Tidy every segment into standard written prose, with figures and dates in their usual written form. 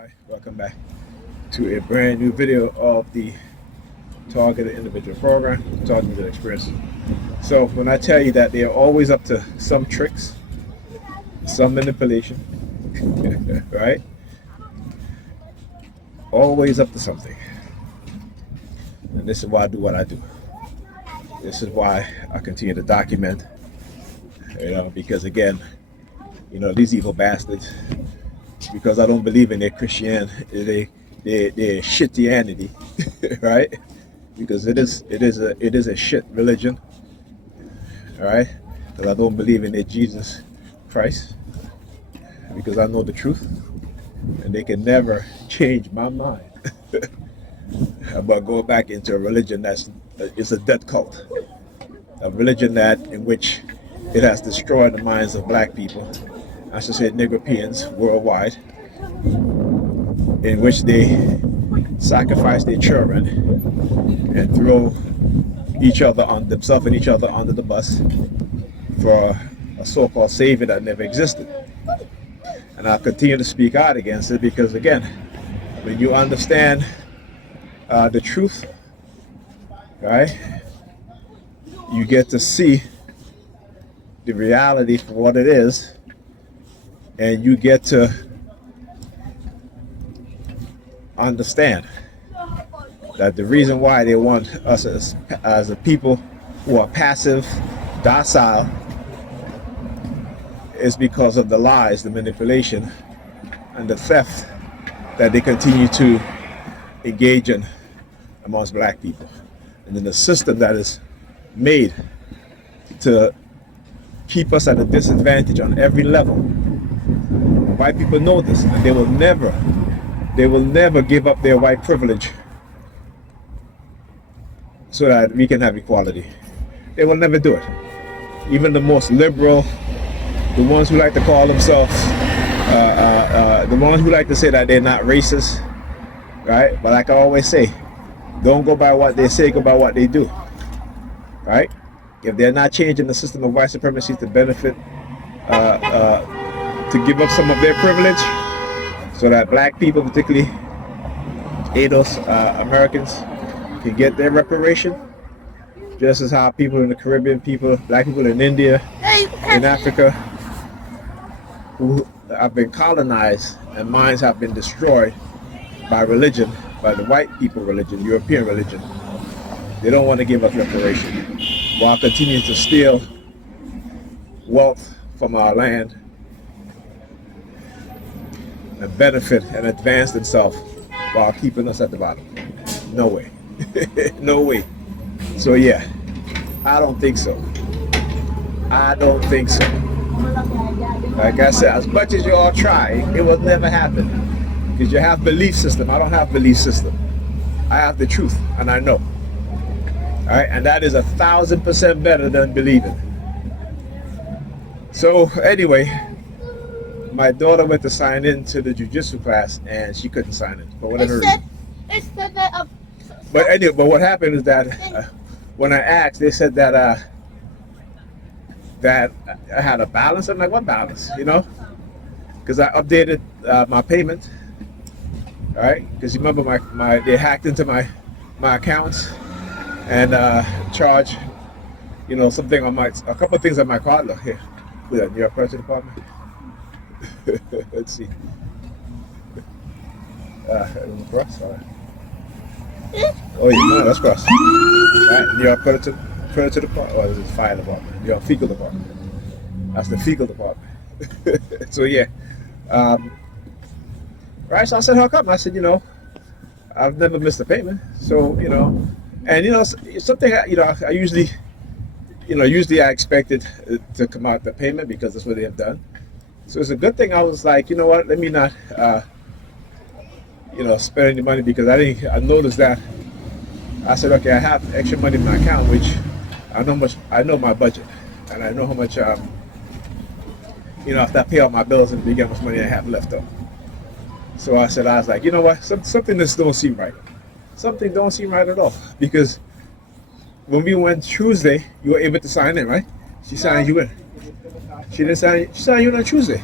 Hi, welcome back to a brand new video of the Targeted Individual Program, Targeted Experience. So when I tell you that they're always up to some tricks, some manipulation, right? Always up to something. And this is why I do what I do. This is why I continue to document, because again, these evil bastards, because I don't believe in their Christianity, their shitianity, right? Because it is a shit religion, all right? Because I don't believe in their Jesus Christ, because I know the truth, and they can never change my mind about going back into a religion is a dead cult, a religion in which it has destroyed the minds of black people, I should say Negropeans worldwide, in which they sacrifice their children and throw themselves and each other under the bus for a so-called savior that never existed. And I'll continue to speak out against it because, again, when you understand the truth, right, you get to see the reality for what it is, and you get to understand that the reason why they want us as a people who are passive, docile, is because of the lies, the manipulation, and the theft that they continue to engage in amongst black people. And then the system that is made to keep us at a disadvantage on every level. White people know this, and they will never give up their white privilege so that we can have equality. They will never do it. Even the most liberal, the ones who like to call themselves, the ones who like to say that they're not racist, right? But like I always say, don't go by what they say, go by what they do, right? If they're not changing the system of white supremacy to benefit, to give up some of their privilege, so that black people, particularly ADOS Americans, can get their reparation, just as how people in the Caribbean, black people in India, in Africa, who have been colonized and minds have been destroyed by religion, by the white people religion, European religion. They don't want to give us reparation, while continuing to steal wealth from our land and benefit and advance themselves while keeping us at the bottom. No way. No way. So yeah, I don't think so. I don't think so. Like I said, as much as you all try, it will never happen. Because you have belief system. I don't have belief system. I have the truth, and I know. Alright, and that is 1,000% better than believing. So anyway, my daughter went to sign in to the jiu-jitsu class, and she couldn't sign in for whatever reason. But what happened is that when I asked, they said that that I had a balance. I'm like, what balance? Because I updated my payment. All right, because you remember they hacked into my accounts and charged something on a couple of things on my card. Look here, with a New York Purchase Department. Let's see. Cross. All right. Oh, that's cross. All right, New York Predator Department, or is it Fire Department? New York Fecal Department. That's the Fecal Department. So yeah. Right, so I said, how come? I said, I've never missed a payment. So, and something, I usually I expected to come out the payment because that's what they have done. So it's a good thing I was like, you know what, let me not, spend any money, because I noticed that. I said, okay, I have extra money in my account, which I know my budget, and I know how much, after I pay all my bills and how much money I have left up. So I was like, you know what, something just don't seem right. Something don't seem right at all, because when we went Tuesday, you were able to sign in, right? She signed you in. She signed you in on Tuesday.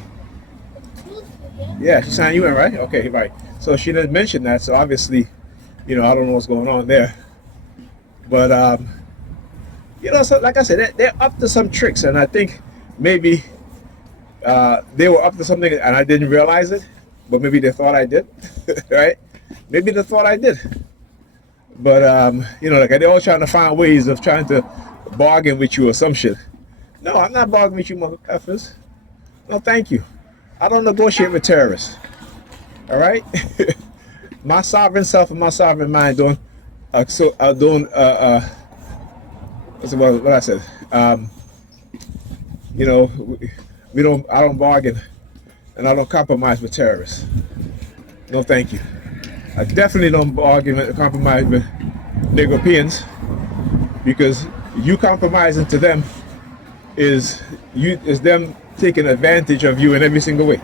Yeah, she signed you in, right? Okay, right. So she didn't mention that. So obviously, I don't know what's going on there. But so like I said, they're up to some tricks, and I think maybe they were up to something, and I didn't realize it. But maybe they thought I did, right? Maybe they thought I did. But like they're all trying to find ways of trying to bargain with you or some shit. No, I'm not bargaining with you, motherfuckers. No, thank you. I don't negotiate with terrorists. All right. My sovereign self and my sovereign mind don't. Don't. What I said. You know, we don't. I don't bargain, and I don't compromise with terrorists. No, thank you. I definitely don't bargain and compromise with Negropeans, because you compromising to them is them taking advantage of you in every single way,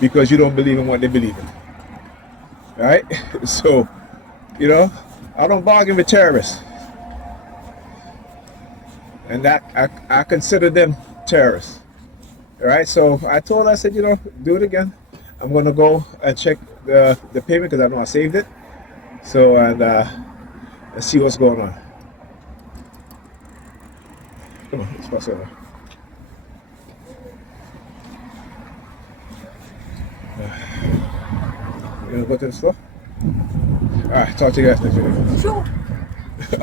because you don't believe in what they believe in. All right. So, I don't bargain with terrorists, and that I consider them terrorists. All right. So I told her, I said, do it again. I'm gonna go and check the payment, because I know I saved it. So, and let's see what's going on. Come on, let's pass over. You gonna go to the store? All right. Talk to you guys next week. Sure.